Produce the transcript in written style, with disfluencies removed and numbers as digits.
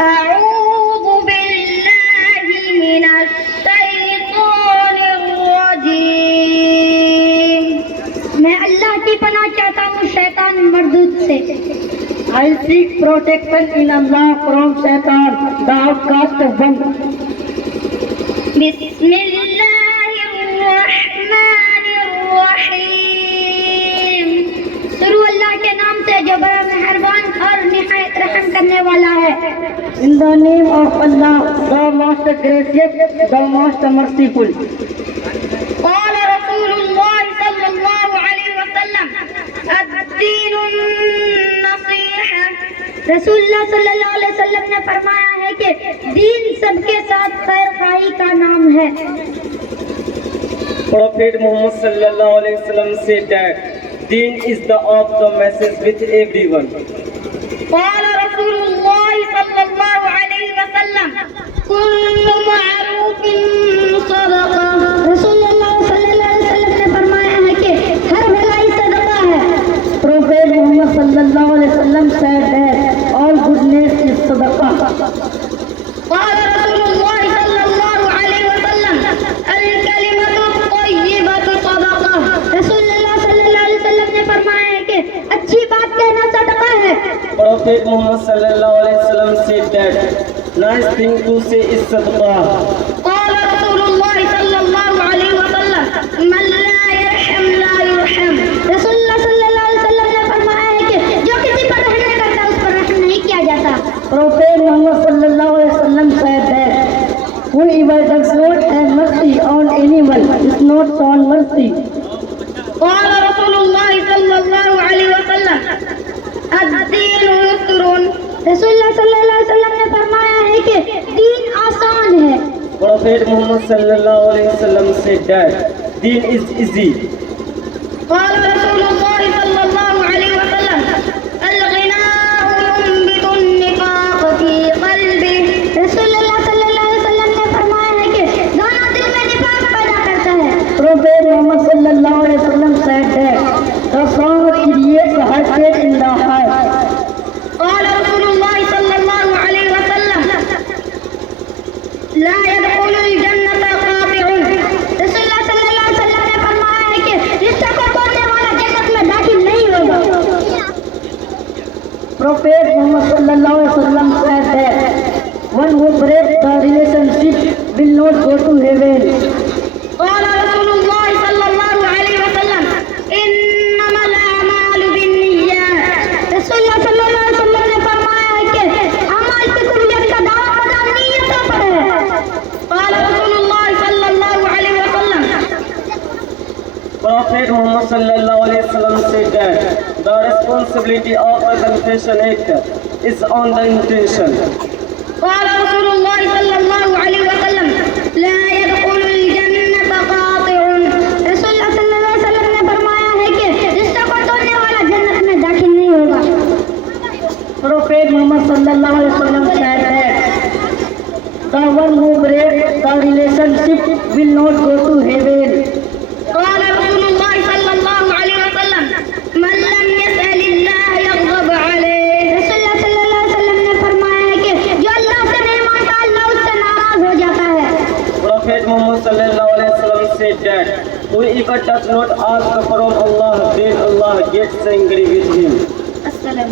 أعوذ بالله من الشيطان الرجيم. میں اللہ کی پناہ چاہتا ہوں شیطان مردود سے. I seek protection in Allah from Shaitan, the outcast one. بسم اللہ الرحمن الرحیم. شروع اللہ کے نام سے جو بڑا مہربان اور نہایت رحم کرنے والا ہے. In the name of Allah, the most gracious, the most merciful. قال رسول اللہ صلی اللہ علیہ وسلم الدین النصیحہ. رسول اللہ صلی اللہ علیہ وسلم نے فرمایا ہے کہ دین سب کے ساتھ خیر خواہی کا نام ہے. Prophet Muhammad sallallahu alaihi wasallam said that Deen is the of the message with everyone. قال رسول اللہ صلی اللہ علیہ وسلم کل معروف صدقہ. رسول اللہ صلی اللہ علیہ وسلم نے فرمایا ہے کہ ہر بھلائی صدقہ ہے. Prophet Muhammad sallallahu alaihi wasallam said that all goodness is sadaqah. قال رسول اللہ صلی اللہ علیہ وسلم الکلمۃ الطیبۃ صدقہ. رسول اللہ صلی اللہ علیہ وسلم نے فرمایا ہے کہ اچھی بات کہنا صدقہ ہے. Prophet Muhammad sallallahu alaihi wasallam said that nice thing to say is sadaqah. قال رسول اللہ صلی اللہ علیہ وسلم من لا يرحم لا يرحم. رسول اللہ صلی اللہ علیہ وسلم نے فرمایا ہے کہ جو کسی پر رحم نہیں کرتا اس پر رحم نہیں کیا جاتا. Prophet Muhammad sallallahu alaihi wasallam said that whoever does not have mercy on anyone is not shown mercy. قال رسول اللہ صلی اللہ علیہ وسلم الدین یسر. رسول اللہ صلی اللہ علیہ وسلم نے فرمایا ہے کہ دین آسان ہے. Prophet Muhammad sallallahu alaihi wasallam said that Deen is easy. قال رسول اللہ صلی اللہ علیہ وسلم الغناء ينبت النفاق في قلبه. رسول اللہ صلی اللہ علیہ وسلم نے فرمایا ہے کہ گانا دل میں نفاق پیدا کرتا ہے. Prophet Muhammad sallallahu alaihi wasallam said that the song creates hatred in the heart. قال رسول اللہ صلی اللہ علیہ وسلم لا يدخل الجنة قاطع. رسول اللہ صلی اللہ علیہ وسلم نے فرمایا ہے کہ رشتہ کو توڑنے والا جنت میں داخل نہیں ہوگا. Prophet Muhammad sallallahu alaihi wasallam said that one who breaks the relationship will not go to heaven. قال رسول اللہ صلی اللہ علیہ وسلم انما الاعمال بالنیات. رسول اللہ صلی اللہ علیہ وسلم نے فرمایا ہے کہ اعمال کی قبولیت کا دعویٰ مدار نیتوں پر ہے. قال رسول اللہ صلی اللہ علیہ وسلم Prophet Muhammad sallallahu alaihi wasallam said that the responsibility of the confession act is on the intention. قال رسول اللہ صلی اللہ علیہ وسلم لا يدخل الجنة قاطع. رسول اللہ صلی اللہ علیہ وسلم نے فرمایا ہے کہ رشتہ کو توڑنے والا جنت میں داخل نہیں ہوگا. Prophet Muhammad sallallahu alaihi wasallam said that the one who breaks the relationship will not go to heaven. قال رسول اللہ صلی اللہ علیہ وسلم من لم يسأل اللہ یغضب علیہ. رسول اللہ صلی اللہ علیہ وسلم نے فرمایا ہے کہ جو اللہ سے نہیں مانگتا اللہ اس سے ناراض ہو جاتا ہے. Prophet Muhammad sallallahu alaihi wasallam said that whoever does not ask from Allah, then Allah gets angry with him. السلام